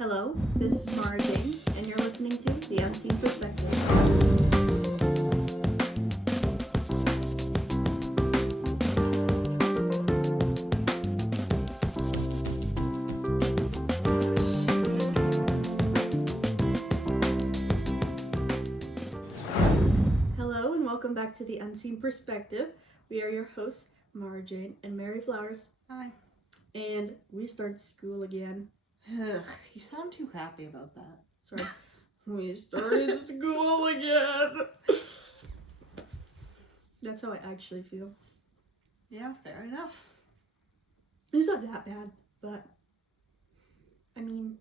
Hello, this is Mara Jane, and you're listening to The Unseen Perspective. Hello, and welcome back to The Unseen Perspective. We are your hosts, Mara Jane and Mary Flowers. Hi. And we started school again. Ugh, you sound too happy about that. Sorry. We started school again. That's how I actually feel. Yeah, fair enough. It's not that bad, but I mean,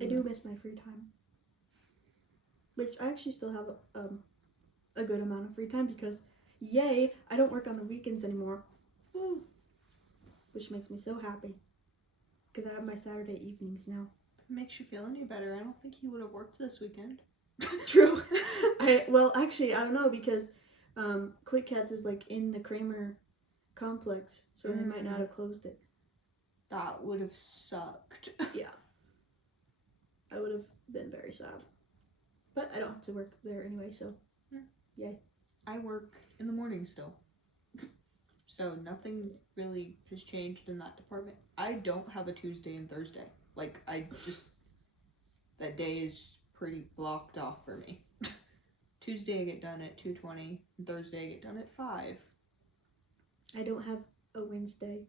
I do miss my free time. Which I actually still have a good amount of free time because, yay, I don't work on the weekends anymore. Woo. Which makes me so happy. Because I have my Saturday evenings now. If it makes you feel any better, I don't think you would have worked this weekend. True. Actually, I don't know because Quick Cats is like in the Kramer complex, so they might not have closed it. That would have sucked. Yeah. I would have been very sad. But I don't have to work there anyway, so yay. I work in the morning still. So nothing really has changed in that department. I don't have a Tuesday and Thursday. That day is pretty blocked off for me. Tuesday I get done at 2:20, and Thursday I get done at 5. I don't have a Wednesday.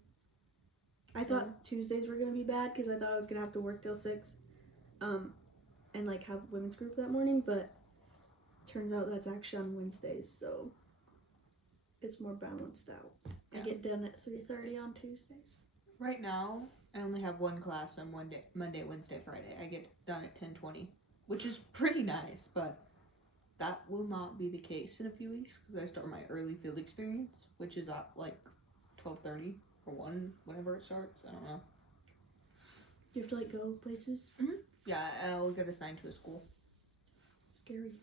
I thought Tuesdays were going to be bad because I thought I was going to have to work till 6 and like have women's group that morning, but turns out that's actually on Wednesdays, so it's more balanced out. Yeah. I get done at 3:30 on Tuesdays. Right now, I only have one class on Monday, Wednesday, Friday. I get done at 10:20, which is pretty nice, but that will not be the case in a few weeks because I start my early field experience, which is at like 12:30 or 1, whenever it starts. I don't know. You have to like go places? Mm-hmm. Yeah, I'll get assigned to a school. Scary.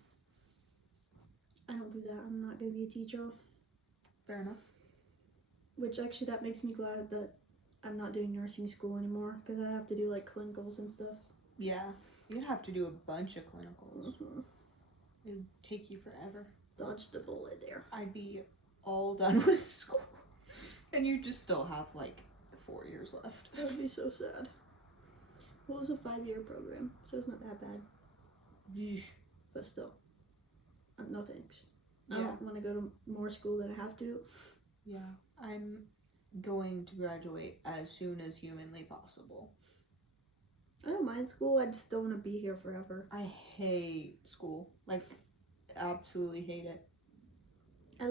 I don't do that. I'm not going to be a teacher. Fair enough. Which actually that makes me glad that I'm not doing nursing school anymore because I have to do like clinicals and stuff. Yeah, you'd have to do a bunch of clinicals. Mm-hmm. It would take you forever. Dodged the bullet there. I'd be all done with school. And you just still have like 4 years left. That would be so sad. Well, it was a 5-year program, so it's not that bad. Yeesh. But still, no thanks. Yeah. I don't want to go to more school than I have to. Yeah, I'm going to graduate as soon as humanly possible. I don't mind school, I just don't want to be here forever. I hate school. Like, absolutely hate it. I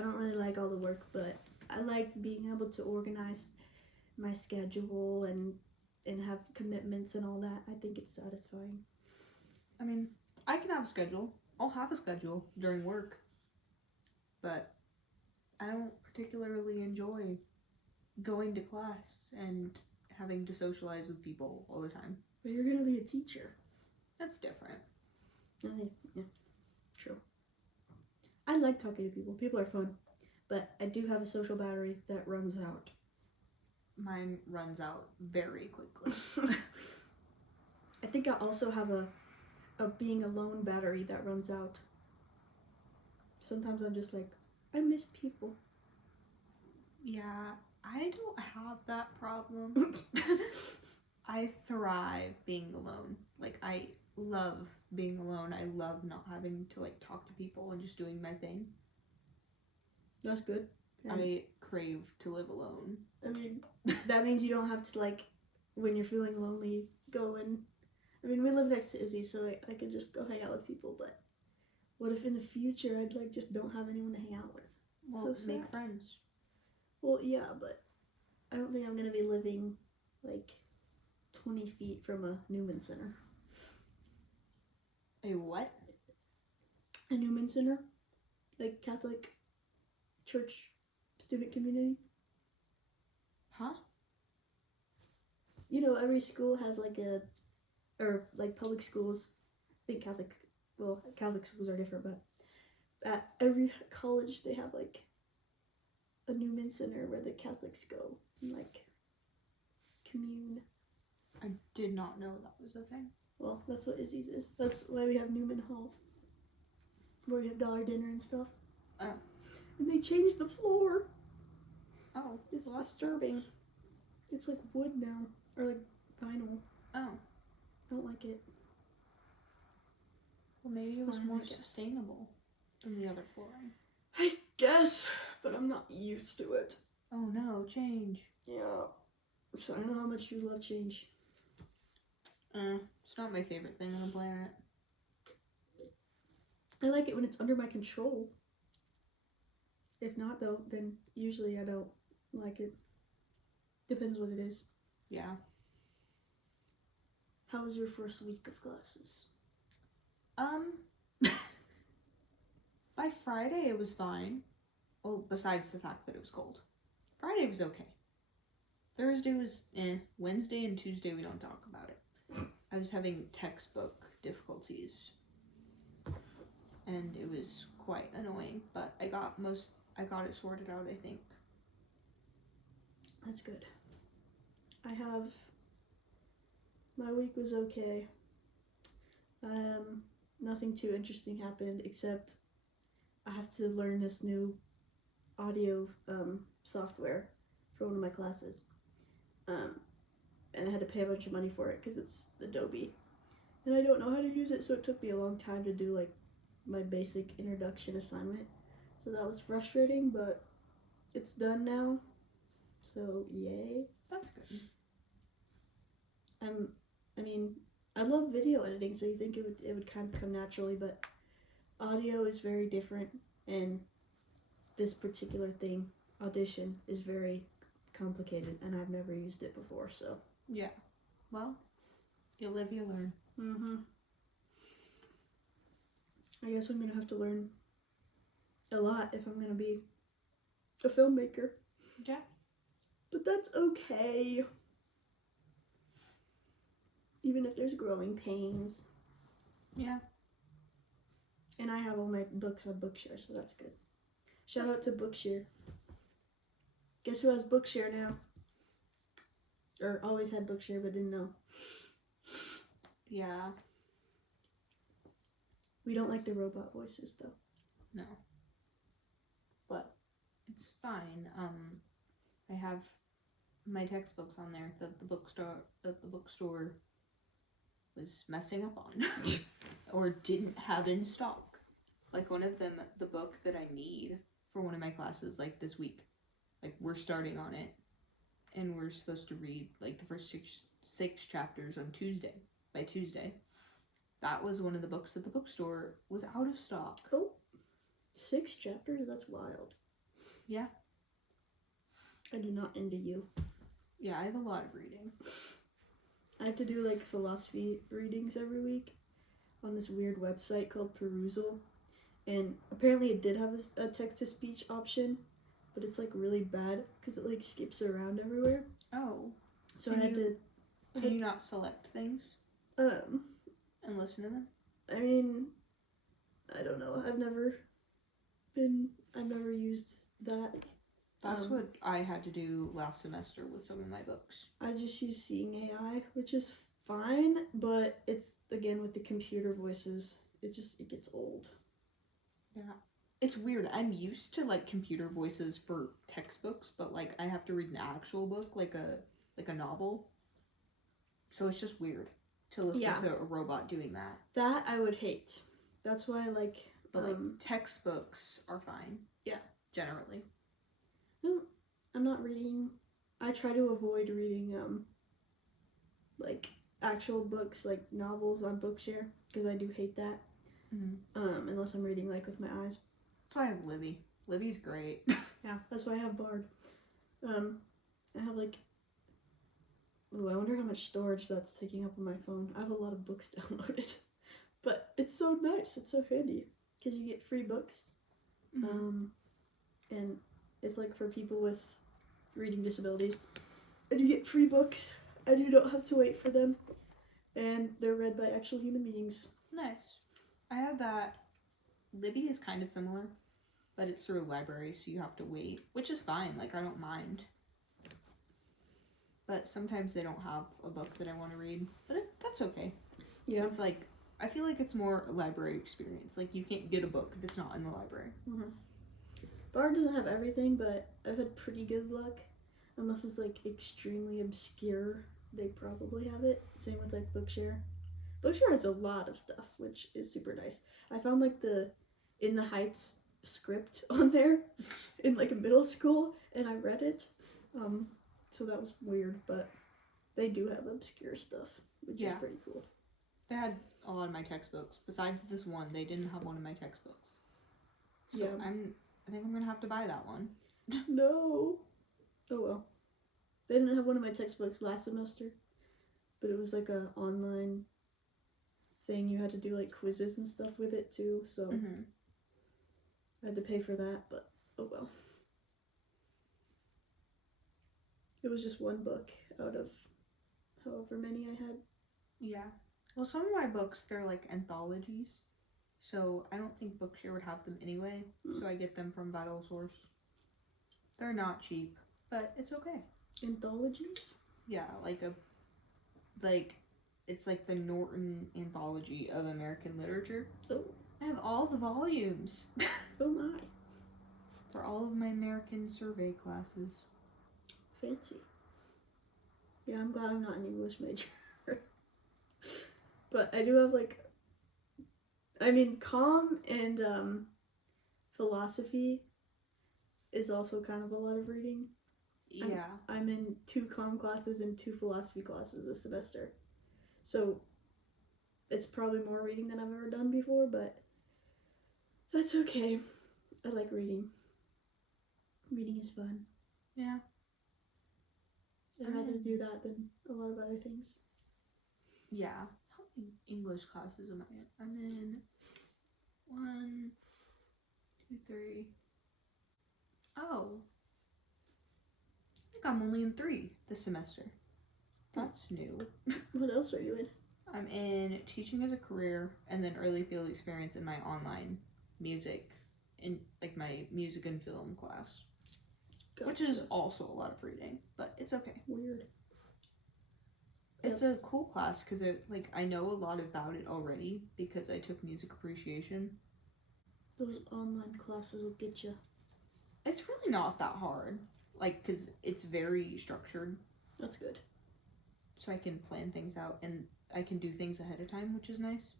don't really like all the work, but I like being able to organize my schedule and have commitments and all that. I think it's satisfying. I mean, I can have a schedule. I'll have a schedule during work. But I don't particularly enjoy going to class and having to socialize with people all the time. But you're going to be a teacher. That's different. Yeah, true. I like talking to people. People are fun. But I do have a social battery that runs out. Mine runs out very quickly. I think I also have a being alone battery that runs out. Sometimes I'm just like, I miss people. Yeah, I don't have that problem. I thrive being alone. Like, I love being alone. I love not having to, like, talk to people and just doing my thing. That's good. I crave to live alone. I mean, that means you don't have to, like, when you're feeling lonely, go and... I mean, we live next to Izzy, so I could just go hang out with people, but what if in the future I'd, like, just don't have anyone to hang out with? It's well, so sad. make friends. Well, yeah, but I don't think I'm going to be living, like, 20 feet from a Newman Center. A what? A Newman Center? Like, Catholic church student community. Huh? You know, every school has like public schools. I think Catholic schools are different, but at every college they have like a Newman Center where the Catholics go and like commune. I did not know that was a thing. Well, that's what Izzy's is. That's why we have Newman Hall, where we have dollar dinner and stuff. Oh. And they changed the floor. Oh. It's disturbing. It's like wood now, or like vinyl. Oh. I don't like it. Well, maybe It's it was fine, more I guess. sustainable than the other flooring. I guess, but I'm not used to it. Oh no, change. Yeah. So I don't know how much you love change. It's not my favorite thing on the planet. I like it when it's under my control. If not, though, then usually I don't like it. Depends what it is. Yeah. How was your first week of classes? By Friday it was fine. Well, besides the fact that it was cold. Friday was okay. Thursday was Wednesday and Tuesday we don't talk about it. I was having textbook difficulties. And it was quite annoying, but I got it sorted out, I think. That's good. My week was okay. Nothing too interesting happened except I have to learn this new audio software for one of my classes. And I had to pay a bunch of money for it because it's Adobe. And I don't know how to use it, so it took me a long time to do like my basic introduction assignment. So that was frustrating, but it's done now. So yay. That's good. I love video editing, so you think it would kind of come naturally, but audio is very different, and this particular thing, Audition, is very complicated, and I've never used it before, so. Yeah. Well, you live, you learn. Mm-hmm. I guess I'm gonna have to learn a lot if I'm gonna be a filmmaker. Yeah. But that's okay. Even if there's growing pains. Yeah. And I have all my books on Bookshare, so that's good. Shout out to Bookshare. Guess who has Bookshare now? Or always had Bookshare but didn't know. Yeah. We don't like the robot voices though. No. But it's fine. I have my textbooks on there that the bookstore was messing up on or didn't have in stock. Like one of them, the book that I need for one of my classes, like this week, like we're starting on it and we're supposed to read like the first six chapters on Tuesday. By Tuesday, that was one of the books that the bookstore was out of stock. Oh, 6 chapters? That's wild. Yeah. I do not envy you. Yeah, I have a lot of reading. I have to do like philosophy readings every week on this weird website called Perusal. And apparently it did have a text-to-speech option, but it's like really bad because it like skips around everywhere. Oh. So I had to... Can you not select things and listen to them? I mean, I don't know. I've never used that. That's what I had to do last semester with some of my books. I just use Seeing AI, which is fine, but it's, again, with the computer voices, it gets old. Yeah. It's weird. I'm used to, like, computer voices for textbooks, but, like, I have to read an actual book, like a novel. So it's just weird to listen to a robot doing that. That I would hate. That's why, like... But, like, textbooks are fine. Yeah. Generally. No, I'm not reading... I try to avoid reading, like, actual books, like novels on Bookshare, because I do hate that. Mm-hmm. Unless I'm reading, like, with my eyes. That's why I have Libby. Libby's great. Yeah, that's why I have Bard. I have, like... Ooh, I wonder how much storage that's taking up on my phone. I have a lot of books downloaded. But it's so nice. It's so handy. Because you get free books. Mm-hmm. And it's, like, for people with reading disabilities. And you get free books. And you don't have to wait for them. And they're read by actual human beings. Nice. I have that. Libby is kind of similar, but it's through a library, so you have to wait, which is fine. Like, I don't mind. but sometimes they don't have a book that I want to read. But that's okay. Yeah. It's like, I feel like it's more a library experience. Like, you can't get a book if it's not in the library. Mm-hmm. Bard doesn't have everything, but I've had pretty good luck. Unless it's like extremely obscure, they probably have it. Same with like Bookshare. Bookshare has a lot of stuff, which is super nice. I found like the In the Heights script on there in like a middle school, and I read it. So that was weird, but they do have obscure stuff, which is pretty cool. They had a lot of my textbooks. Besides this one, they didn't have one of my textbooks. So Yeah. I think I'm gonna have to buy that one. No. Oh well. They didn't have one of my textbooks last semester, but it was like a online thing. You had to do like quizzes and stuff with it too, so I had to pay for that, but oh well. It was just one book out of however many I had. Yeah. Well, some of my books, they're like anthologies, so I don't think Bookshare would have them anyway, so I get them from Vital Source. They're not cheap, but it's okay. Anthologies? Yeah, it's like the Norton Anthology of American Literature. Oh. I have all the volumes. Oh my. For all of my American survey classes. Fancy. Yeah, I'm glad I'm not an English major. But I do have comm and philosophy is also kind of a lot of reading. Yeah. I'm in 2 comm classes and 2 philosophy classes this semester. So it's probably more reading than I've ever done before, but that's okay. I like reading. Reading is fun. Yeah. I'd rather do that than a lot of other things. Yeah. How many English classes am I in? I'm in 1, 2, 3. Oh. I think I'm only in 3 this semester. That's new. What else are you in? I'm in teaching as a career and then early field experience in my online music, in like my music and film class. Gotcha. Which is also a lot of reading, but it's okay. Weird. It's a cool class because I know a lot about it already because I took music appreciation. Those online classes will get you. It's really not that hard, because it's very structured. That's good. So I can plan things out and I can do things ahead of time, which is nice.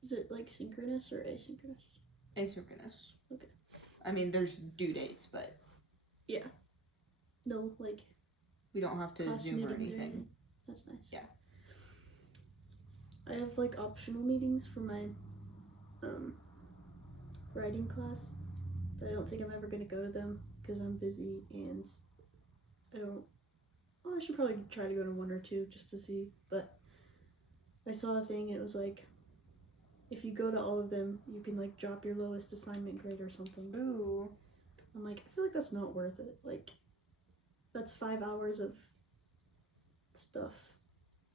Is it like synchronous or asynchronous? Asynchronous. Okay. I mean, there's due dates, but yeah. No, we don't have to Zoom or anything. That's nice. Yeah. I have optional meetings for my writing class, but I don't think I'm ever going to go to them because I'm busy and I don't. Well, I should probably try to go to 1 or 2 just to see, but I saw a thing and it was if you go to all of them, you can drop your lowest assignment grade or something. Ooh. I'm I feel like that's not worth it. That's 5 hours of stuff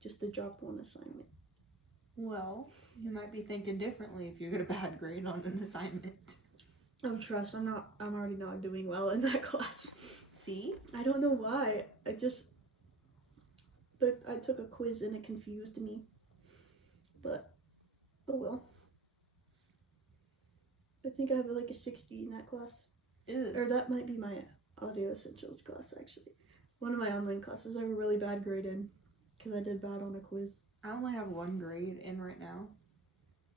just to drop 1 assignment. Well, you might be thinking differently if you get a bad grade on an assignment. Oh, trust, I'm already not doing well in that class. See? I don't know why. I took a quiz and it confused me. But, oh well. I think I have a 60 in that class. Ew. Or that might be my audio essentials class, actually. One of my online classes I have a really bad grade in because I did bad on a quiz. I only have 1 grade in right now.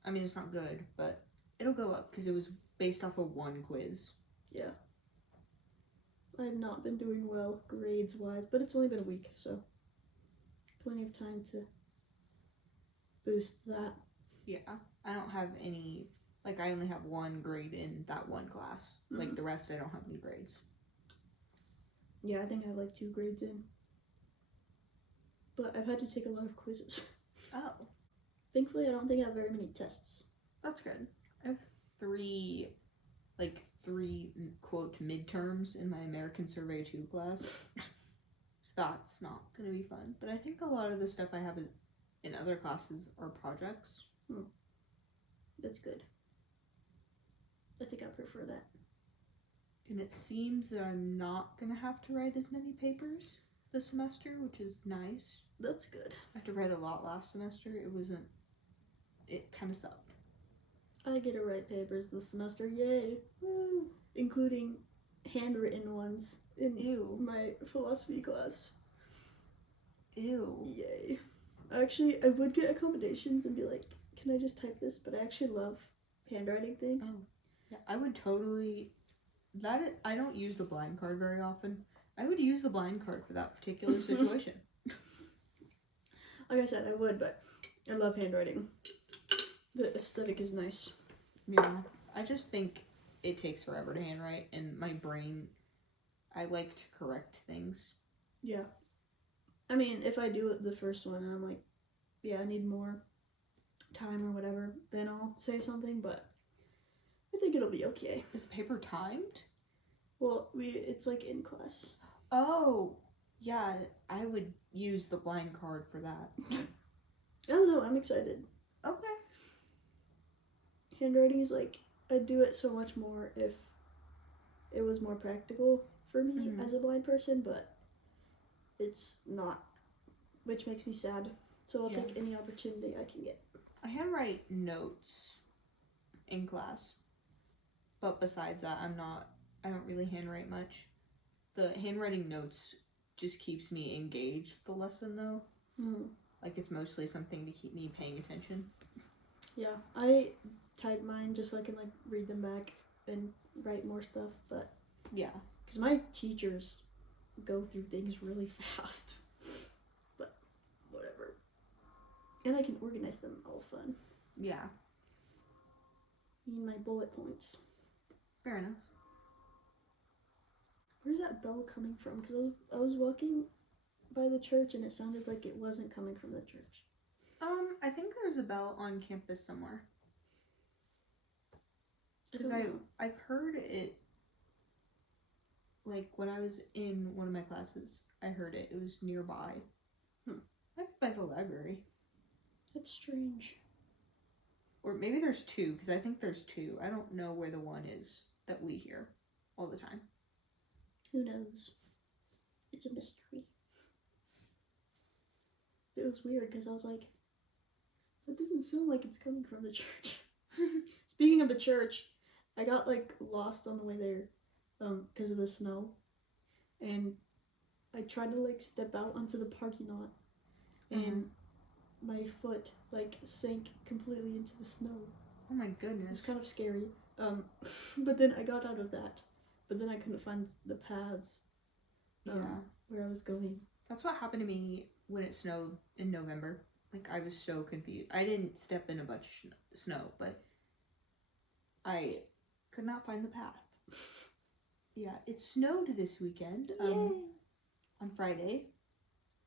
I mean, it's not good, but it'll go up because it was based off of 1 quiz. Yeah. I have not been doing well grades-wise, but it's only been a week, so plenty of time to boost that. Yeah, I don't have any, I only have 1 grade in that 1 class. Mm-hmm. The rest, I don't have any grades. Yeah, I think I have 2 grades in. But I've had to take a lot of quizzes. Oh. Thankfully, I don't think I have very many tests. That's good. I have 3, quote, midterms in my American Survey 2 class. So that's not going to be fun. But I think a lot of the stuff I have in other classes are projects. That's good. I think I prefer that. And it seems that I'm not going to have to write as many papers. this semester, which is nice. That's good. I had to write a lot last semester. It kind of sucked. I get to write papers this semester, yay! Woo! Including handwritten ones in my philosophy class. Ew. Yay. Actually, I would get accommodations and be like, can I just type this? But I actually love handwriting things. Oh. Yeah, I would totally... I don't use the blind card very often. I would use the blind card for that particular situation. Like I said, I would, but I love handwriting. The aesthetic is nice. Yeah, I just think it takes forever to handwrite, and my brain, I like to correct things. Yeah. I mean, if I do it the first one and I'm like, yeah, I need more time or whatever, then I'll say something, but I think it'll be okay. Is the paper timed? Well, it's like in class. Oh, yeah, I would use the blind card for that. I don't know, I'm excited. Okay. Handwriting is like, I'd do it so much more if it was more practical for me as a blind person, but it's not, which makes me sad. So I'll take any opportunity I can get. I handwrite notes in class, but besides that, I don't really handwrite much. The handwriting notes just keeps me engaged with the lesson, though. Like, it's mostly something to keep me paying attention. Yeah, I type mine just so I can, like, read them back and write more stuff, but... Yeah. Because my teachers go through things really fast. But, whatever. And I can organize them, all fun. Yeah. Need my bullet points. Fair enough. Where's that bell coming from? Because I was walking by the church and it sounded like it wasn't coming from the church. I think there's a bell on campus somewhere. Because I've heard it, like, when I was in one of my classes, I heard it. It was nearby. Might be by the library. That's strange. Or maybe there's two, because I think there's two. I don't know where the one is that we hear all the time. Who knows? It's a mystery. It was weird, because I was like, that doesn't sound like it's coming from the church. Speaking of the church, I got, like, lost on the way there because of the snow. And I tried to, like, step out onto the parking lot. And my foot, like, sank completely into the snow. Oh my goodness. It was kind of scary. But then I got out of that. But then I couldn't find the paths where I was going. That's what happened to me when it snowed in November. Like, I was so confused. I didn't step in a bunch of snow, but I could not find the path. Yeah, it snowed this weekend. On Friday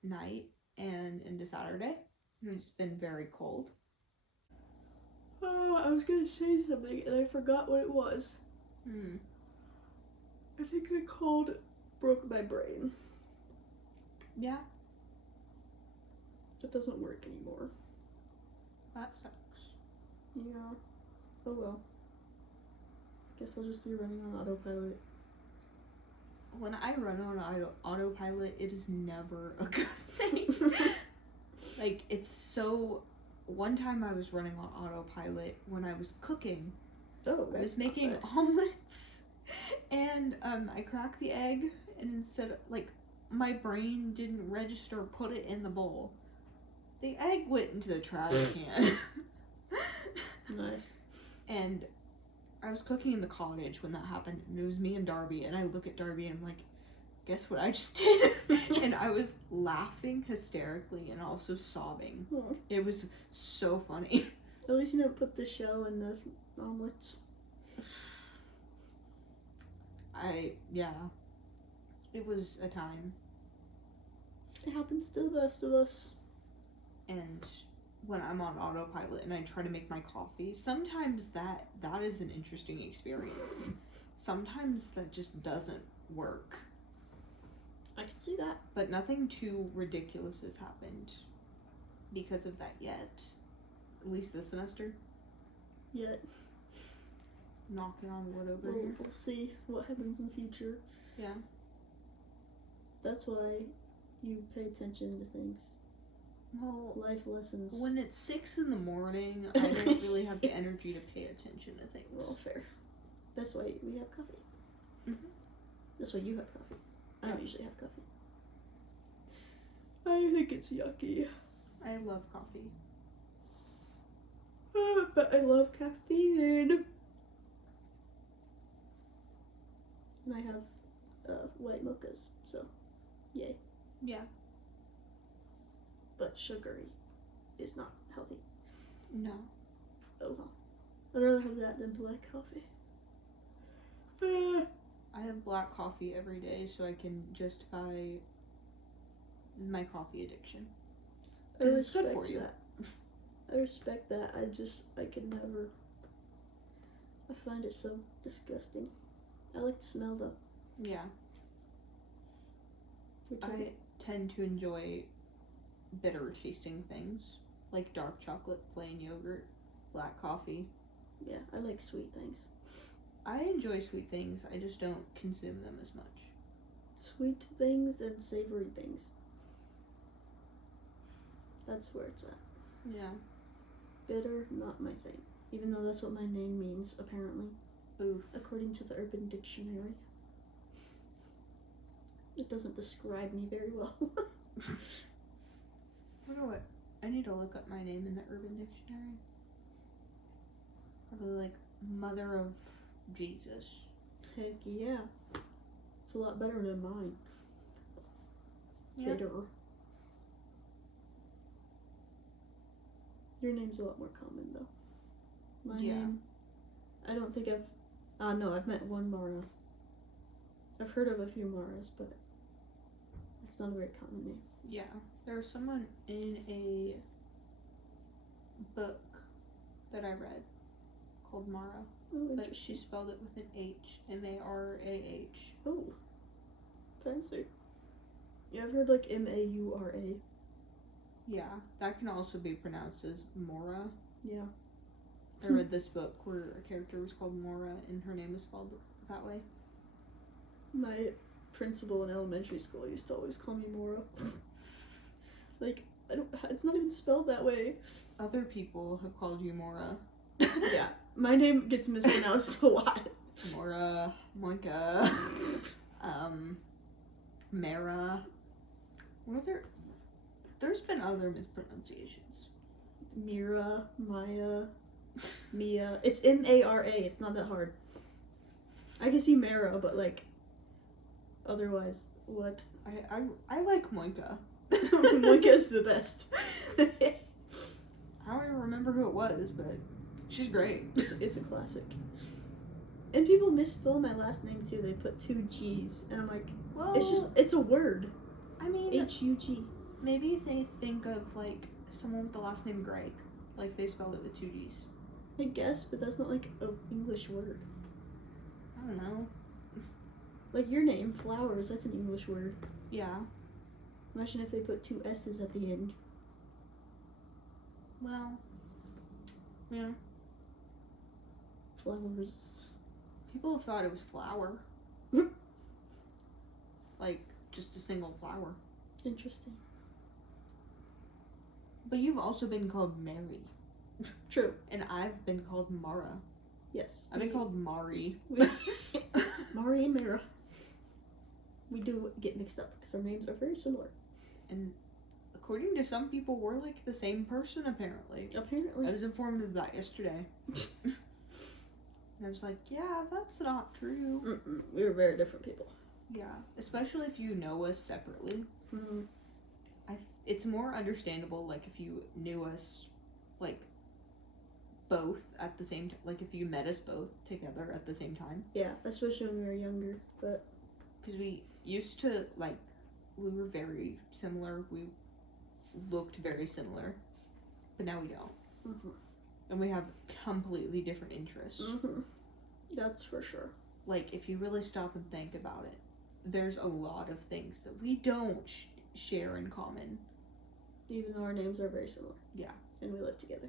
night and into Saturday. It's been very cold. Oh, I was gonna say something and I forgot what it was. I think the cold broke my brain. Yeah. That doesn't work anymore. That sucks. Yeah. Oh well. Guess I'll just be running on autopilot. When I run on autopilot, it is never a good thing. Like, it's so... One time I was running on autopilot when I was cooking. Oh, I was making omelets. And I cracked the egg, and instead of, like, my brain didn't register put it in the bowl. The egg went into the trash can. Nice. And I was cooking in the cottage when that happened, and it was me and Darby, and I look at Darby and I'm like, guess what I just did? And I was laughing hysterically and also sobbing. Aww. It was so funny. At least you didn't put the shell in the omelets. It was a time. It happens to the best of us. And when I'm on autopilot and I try to make my coffee, sometimes that is an interesting experience. Sometimes that just doesn't work. I can see that. But nothing too ridiculous has happened because of that yet. At least this semester. Yet. Knocking on wood over here. We'll see what happens in the future. Yeah. That's why you pay attention to things. Well, Life lessons. when it's 6 in the morning, I don't really have the energy to pay attention to things. Well, fair. That's why we have coffee. Mm-hmm. That's why you have coffee. I don't usually have coffee. I think it's yucky. I love coffee. But I love caffeine. And I have white mochas, so yay. Yeah. But sugary is not healthy. No. Oh well. I'd rather have that than black coffee. I have black coffee every day so I can justify my coffee addiction. Because it's good for you. That. I respect that. I could never. I find it so disgusting. I like the smell though. Yeah. I tend to enjoy bitter tasting things, like dark chocolate, plain yogurt, black coffee. Yeah, I like sweet things. I enjoy sweet things, I just don't consume them as much. Sweet things and savory things. That's where it's at. Yeah. Bitter, not my thing. Even though that's what my name means, apparently. Oof. According to the Urban Dictionary. It doesn't describe me very well. I wonder what. I need to look up my name in the Urban Dictionary. Probably like Mother of Jesus. Heck yeah. It's a lot better than mine. Yeah. Bitter. Your name's a lot more common though. My name, I don't think I've met one Mara. I've heard of a few Maras, but it's not a very common name. Yeah. There was someone in a book that I read called Mara. Oh, But she spelled it with an H. M-A-R-A-H. Oh, fancy. Yeah, I've heard like M-A-U-R-A. Yeah, that can also be pronounced as Mora. Yeah. I read this book where a character was called Mora and her name was spelled that way. My principal in elementary school used to always call me Mora. Like, it's not even spelled that way. Other people have called you Mora. Yeah, my name gets mispronounced a lot. Mora, Moinka, Mara. What other? There's been other mispronunciations. Mira, Maya, Mia. It's M-A-R-A. It's not that hard. I can see Mara, but like, otherwise, what? I like Moinka. Moika's the best. I don't even remember who it was, but she's great. It's a classic. And people misspell my last name too. They put 2 G's, and I'm like, Well, it's a word. I mean, H-U-G. maybe they think of like someone with the last name Greg, like they spelled it with 2 G's. I guess, but that's not like an English word. I don't know. Like your name, Flowers, that's an English word. Yeah. Imagine if they put 2 S's at the end. Well. Yeah. Flowers. People thought it was flower. Like, just a single flower. Interesting. But you've also been called Mary. True. And I've been called Mara. Yes. I've been called Mari. Mari and Mara. We do get mixed up because our names are very similar. And according to some people, we're like the same person, apparently. Apparently. I was informed of that yesterday. And I was like, yeah, that's not true. Mm-mm. We were very different people. Yeah, especially if you know us separately. Mm-hmm. It's more understandable, like, if you knew us, like, both at the same time. Like, if you met us both together at the same time. Yeah, especially when we were younger, but... Because we used to, like, we were very similar. We looked very similar. But now we don't. Mm-hmm. And we have completely different interests. Mm-hmm. That's for sure. Like, if you really stop and think about it, there's a lot of things that we don't share in common. Even though our names are very similar. Yeah. And we live together.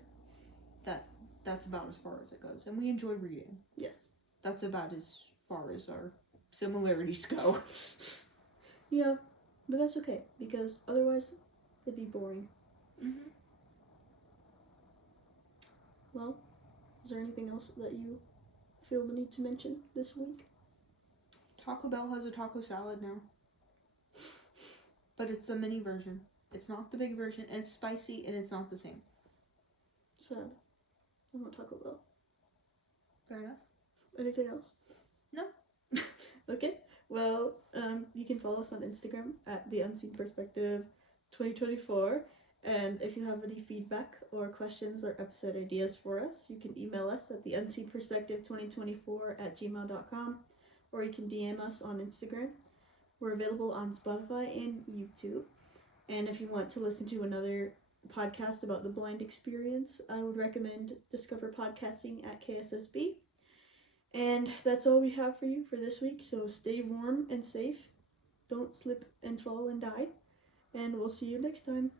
That's about as far as it goes. And we enjoy reading. Yes. That's about as far as our similarities go. Yeah. But that's okay, because otherwise it'd be boring. Mm-hmm. Well, is there anything else that you feel the need to mention this week? Taco Bell has a taco salad now. But it's the mini version. It's not the big version, and it's spicy, and it's not the same. Sad. I want Taco Bell. Fair enough. Anything else? No. Okay. Well, you can follow us on Instagram at The Unseen Perspective 2024. And if you have any feedback or questions or episode ideas for us, you can email us at theunseenperspective2024@gmail.com, or you can DM us on Instagram. We're available on Spotify and YouTube. And if you want to listen to another podcast about the blind experience, I would recommend Discover Podcasting at KSSB. And that's all we have for you for this week. So stay warm and safe. Don't slip and fall and die. And we'll see you next time.